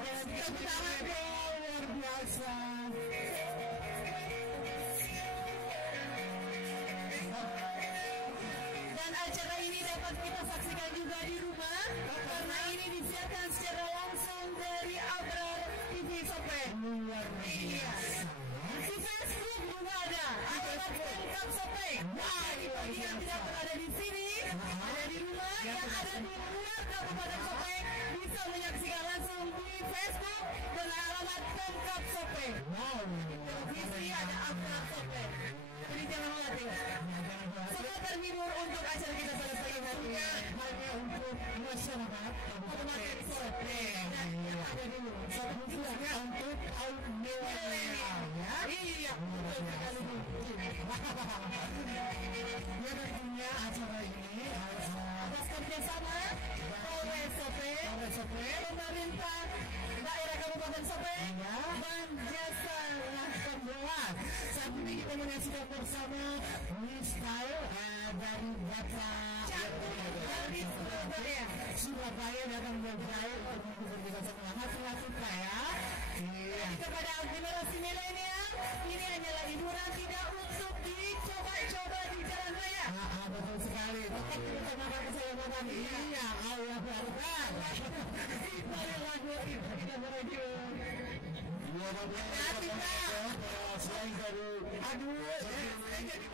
jangan tepuk tangan dong, luar biasa. Dan acara ini dapat kita saksikan juga di rumah karena ini disiarkan secara langsung dari Abrar TV Sope. Luar biasa. Di Facebook juga ada alamat Pemkab Sope. Nah, di bagi yang tidak berada di sini, ada di rumah, yang ada di luar Kabupaten Sope bisa menyaksikan langsung di Facebook dengan alamat Pemkab Sope. Di televisi ada Abrar Sope. Jadi jangan khawatir. Semua terhibur untuk acara kita pada pagi hari ini. Hanya untuk masyarakat Kabupaten Sope dan yang ada di luar. khususnya untuk kaum milenial ya. Iya, betul sekali. Ya tentunya acara ini harus Atas kerjasama Polres Sope, pemerintah daerah Kabupaten Sope, dan jasa pembuat. Saat ini kita menyaksikan bersama freestyle dari Bapak dari Surabaya. Surabaya datang berjaya untuk menghibur kita semua. Hati-hati Pak ya. Iya. Kepada generasi milenial, ini hanyalah hiburan, tidak untuk dicoba-coba di jalan raya. Betul sekali. Tetap diutamakan keselamatan. Iya, Allah Akbar. Mari lagu kita menuju. Hati-hati Pak. Selain dari Aduh, saya jadi